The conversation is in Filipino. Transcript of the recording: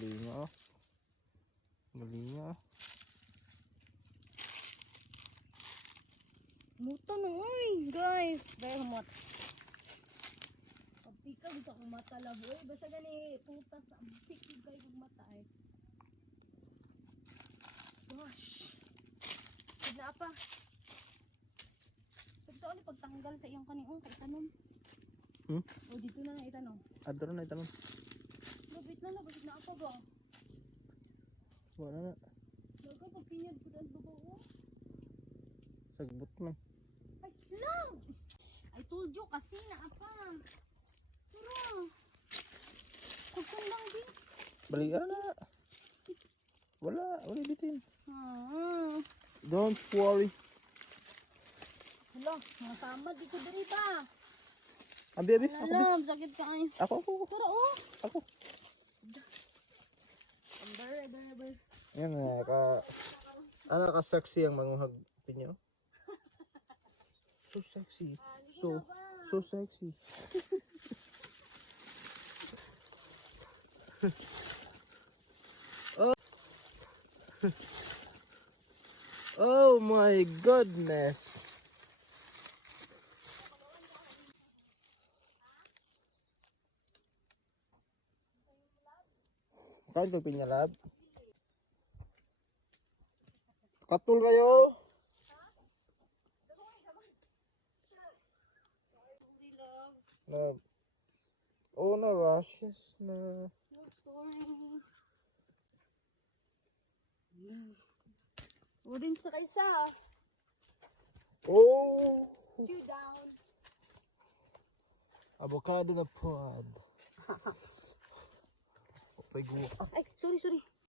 Galing nga. Galing nga. Muto na guys. Dahil humot. Pagpika bisa kong mata labo eh. Basta gani putas. Pagpik yung kayo kong mata eh. Gosh. Sige na pa. Ito ulit pagtanggal sa iyong kaniong kaitanom. O dito na na itanong. Adto na itanong. Labit na na. Bakit na ako ba? Wala na. Baga pagpinyad ko daan babaw. Sagbot na. Ay, lang! I told you kasi na apa. Pero, kukun lang din. Balikan na. Wala bitin. Don't Don't worry. Hala, mga tamad. Di ko diri ba? Abi. Alam, sakit ka ay. Ako. Pero oh. Ako. Amber. Yan na, ka sexy ang manguhag pinyo. So sexy. So sexy. Oh. Oh my goodness. Kain kag pinyalab. Katul kayo. Na oh na rushes na. Udin sa kaysa. Oh, Chew down. avocado na pod. Opay guwa. Ay, sorry.